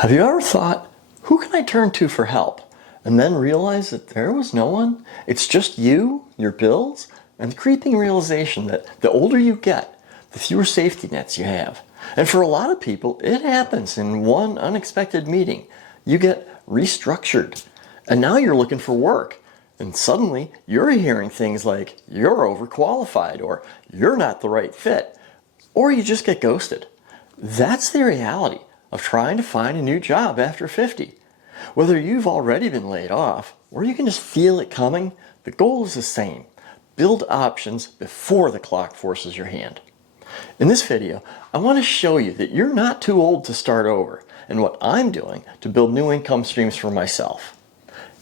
Have you ever thought, who can I turn to for help? And then realize that there was no one? It's just you, your bills, and the creeping realization that the older you get, the fewer safety nets you have. And for a lot of people, it happens in one unexpected meeting. You get restructured, and now you're looking for work. And suddenly, you're hearing things like, you're overqualified, or you're not the right fit, or you just get ghosted. That's the reality of trying to find a new job after 50. Whether you've already been laid off, or you can just feel it coming, the goal is the same. Build options before the clock forces your hand. In this video, I want to show you that you're not too old to start over, and what I'm doing to build new income streams for myself.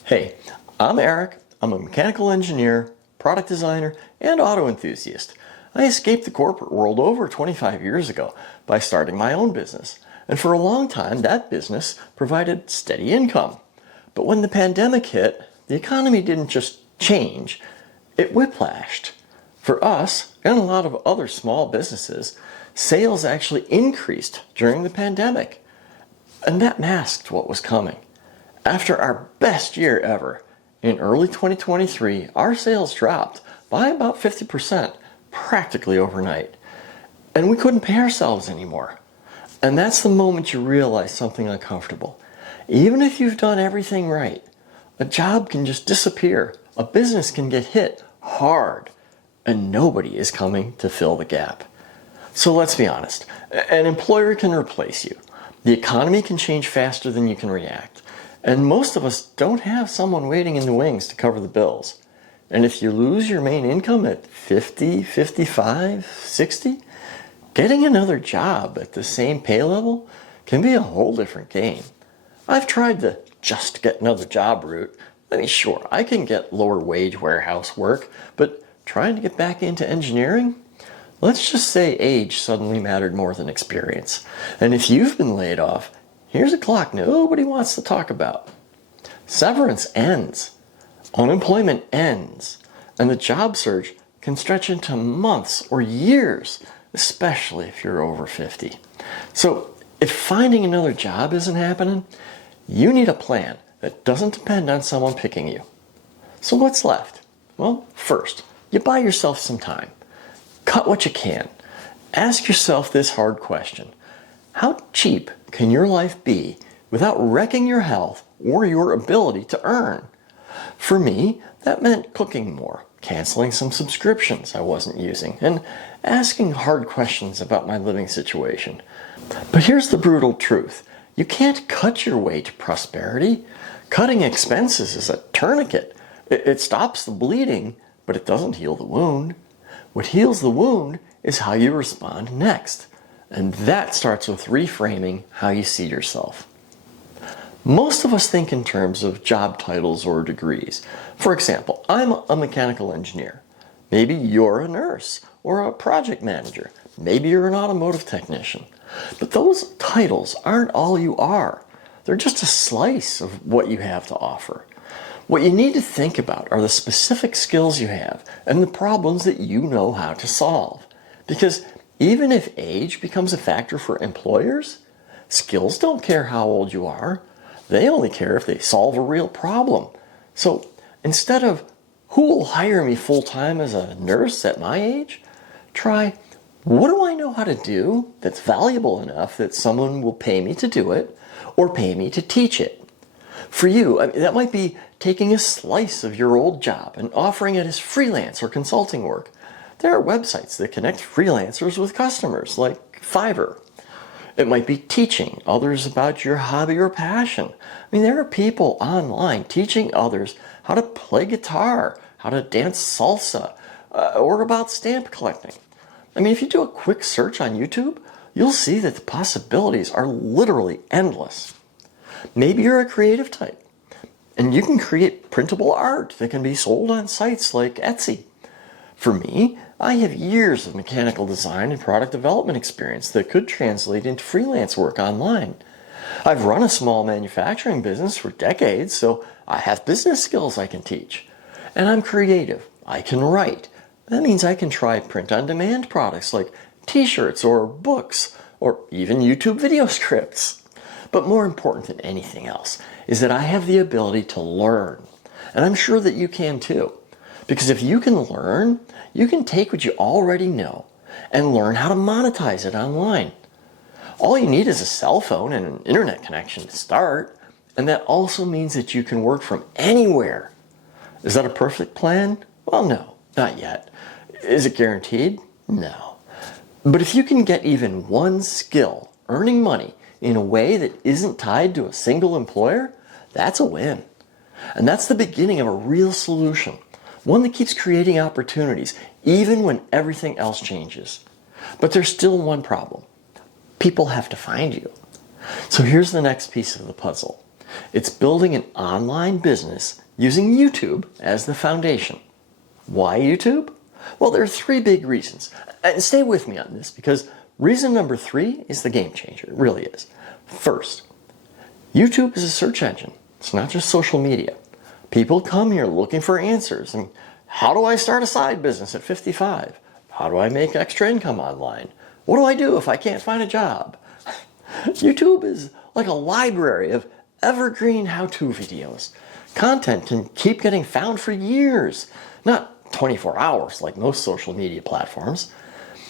Hey, I'm Eric. I'm a mechanical engineer, product designer, and auto enthusiast. I escaped the corporate world over 25 years ago by starting my own business. And for a long time, that business provided steady income. But when the pandemic hit, the economy didn't just change, it whiplashed. For us, and a lot of other small businesses, sales actually increased during the pandemic. And that masked what was coming. After our best year ever, in early 2023, our sales dropped by about 50%, practically overnight. And we couldn't pay ourselves anymore. And that's the moment you realize something uncomfortable. Even if you've done everything right, a job can just disappear. A business can get hit hard, and nobody is coming to fill the gap. So let's be honest, an employer can replace you. The economy can change faster than you can react. And most of us don't have someone waiting in the wings to cover the bills. And if you lose your main income at 50, 55, 60, getting another job at the same pay level can be a whole different game. I've tried the just get another job route. I mean, sure, I can get lower wage warehouse work, but trying to get back into engineering? Let's just say age suddenly mattered more than experience. And if you've been laid off, here's a clock nobody wants to talk about. Severance ends. Unemployment ends. And the job search can stretch into months or years, especially if you're over 50. So if finding another job isn't happening, you need a plan that doesn't depend on someone picking you. So what's left? Well, first, you buy yourself some time. Cut what you can. Ask yourself this hard question. How cheap can your life be without wrecking your health or your ability to earn? For me, that meant cooking more, canceling some subscriptions I wasn't using, and asking hard questions about my living situation. But here's the brutal truth. You can't cut your way to prosperity. Cutting expenses is a tourniquet. It stops the bleeding, but it doesn't heal the wound. What heals the wound is how you respond next. And that starts with reframing how you see yourself. Most of us think in terms of job titles or degrees. For example, I'm a mechanical engineer. Maybe you're a nurse or a project manager. Maybe you're an automotive technician. But those titles aren't all you are. They're just a slice of what you have to offer. What you need to think about are the specific skills you have and the problems that you know how to solve. Because even if age becomes a factor for employers, skills don't care how old you are. They only care if they solve a real problem. So instead of, who will hire me full-time as a nurse at my age? Try, what do I know how to do that's valuable enough that someone will pay me to do it or pay me to teach it? For you, that might be taking a slice of your old job and offering it as freelance or consulting work. There are websites that connect freelancers with customers, like Fiverr. It might be teaching others about your hobby or passion. I mean, there are people online teaching others how to play guitar, how to dance salsa, or about stamp collecting. I mean, if you do a quick search on YouTube, you'll see that the possibilities are literally endless. Maybe you're a creative type, and you can create printable art that can be sold on sites like Etsy. For me, I have years of mechanical design and product development experience that could translate into freelance work online. I've run a small manufacturing business for decades, so I have business skills I can teach. And I'm creative. I can write. That means I can try print-on-demand products like t-shirts or books or even YouTube video scripts. But more important than anything else is that I have the ability to learn. And I'm sure that you can too. Because if you can learn, you can take what you already know and learn how to monetize it online. All you need is a cell phone and an internet connection to start. And that also means that you can work from anywhere. Is that a perfect plan? Well, no, not yet. Is it guaranteed? No. But if you can get even one skill earning money in a way that isn't tied to a single employer, that's a win. And that's the beginning of a real solution. One that keeps creating opportunities, even when everything else changes. But there's still one problem. People have to find you. So here's the next piece of the puzzle. It's building an online business using YouTube as the foundation. Why YouTube? Well, there are three big reasons. And stay with me on this because reason number 3 is the game changer. It really is. First, YouTube is a search engine. It's not just social media. People come here looking for answers. And how do I start a side business at 55? How do I make extra income online? What do I do if I can't find a job? YouTube is like a library of evergreen how-to videos. Content can keep getting found for years, not 24 hours like most social media platforms.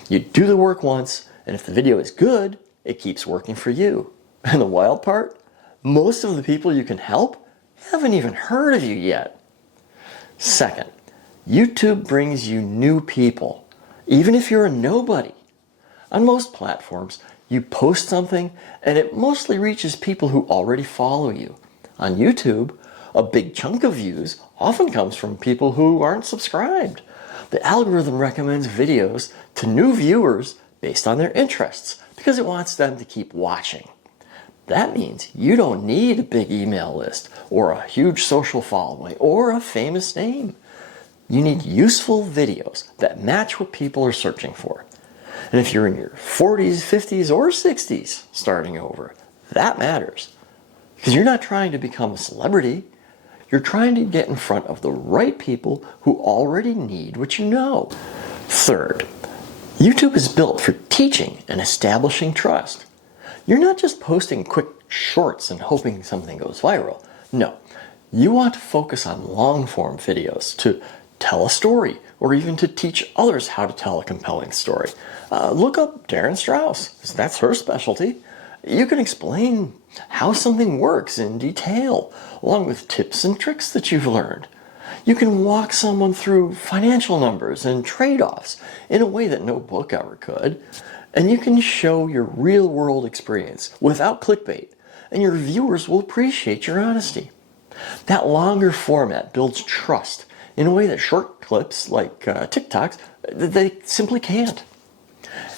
You do the work once, and if the video is good, it keeps working for you. And the wild part? Most of the people you can help haven't even heard of you yet. Second, YouTube brings you new people, even if you're a nobody. On most platforms, you post something and it mostly reaches people who already follow you. On YouTube, a big chunk of views often comes from people who aren't subscribed. The algorithm recommends videos to new viewers based on their interests because it wants them to keep watching. That means you don't need a big email list or a huge social following or a famous name. You need useful videos that match what people are searching for. And if you're in your 40s, 50s, or 60s starting over, that matters. Because you're not trying to become a celebrity. You're trying to get in front of the right people who already need what you know. Third, YouTube is built for teaching and establishing trust. You're not just posting quick shorts and hoping something goes viral. No, you want to focus on long-form videos to tell a story or even to teach others how to tell a compelling story. Look up Darren Strauss. That's her specialty. You can explain how something works in detail, along with tips and tricks that you've learned. You can walk someone through financial numbers and trade-offs in a way that no book ever could. And you can show your real-world experience without clickbait, and your viewers will appreciate your honesty. That longer format builds trust in a way that short clips like TikToks, they simply can't.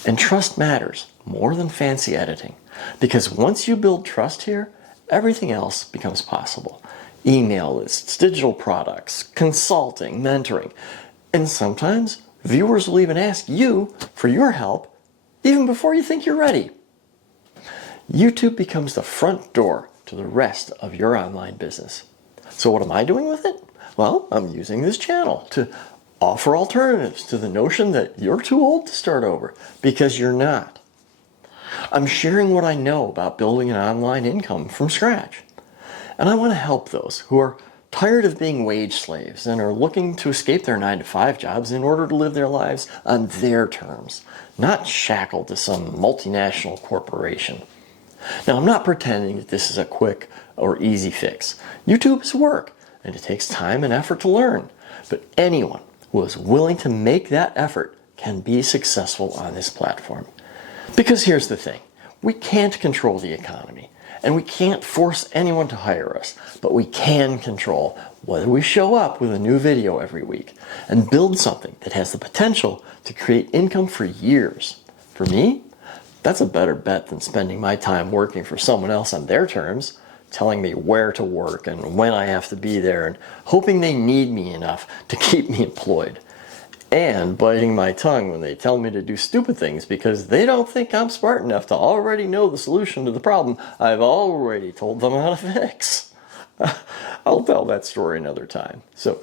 And trust matters more than fancy editing, because once you build trust here, everything else becomes possible. Email lists, digital products, consulting, mentoring, and sometimes viewers will even ask you for your help even before you think you're ready. YouTube becomes the front door to the rest of your online business. So what am I doing with it? Well, I'm using this channel to offer alternatives to the notion that you're too old to start over, because you're not. I'm sharing what I know about building an online income from scratch. And I want to help those who are tired of being wage slaves and are looking to escape their 9-to-5 jobs in order to live their lives on their terms, not shackled to some multinational corporation. Now, I'm not pretending that this is a quick or easy fix. YouTube is work, and it takes time and effort to learn. But anyone who is willing to make that effort can be successful on this platform. Because here's the thing, we can't control the economy, and we can't force anyone to hire us, but we can control whether we show up with a new video every week and build something that has the potential to create income for years. For me, that's a better bet than spending my time working for someone else on their terms, telling me where to work and when I have to be there, and hoping they need me enough to keep me employed. And biting my tongue when they tell me to do stupid things because they don't think I'm smart enough to already know the solution to the problem I've already told them how to fix. I'll tell that story another time. So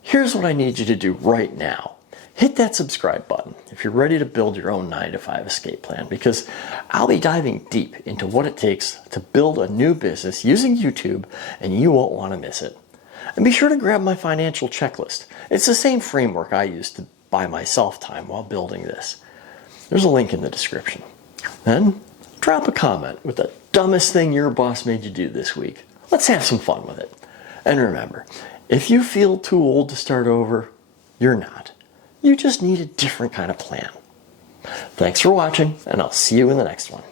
here's what I need you to do right now. hit that subscribe button if you're ready to build your own 9-to-5 escape plan, because I'll be diving deep into what it takes to build a new business using YouTube, and you won't want to miss it. And be sure to grab my financial checklist. It's the same framework I used to buy myself time while building this. There's a link in the description. Then drop a comment with the dumbest thing your boss made you do this week. Let's have some fun with it. And remember, if you feel too old to start over, you're not. You just need a different kind of plan. Thanks for watching, and I'll see you in the next one.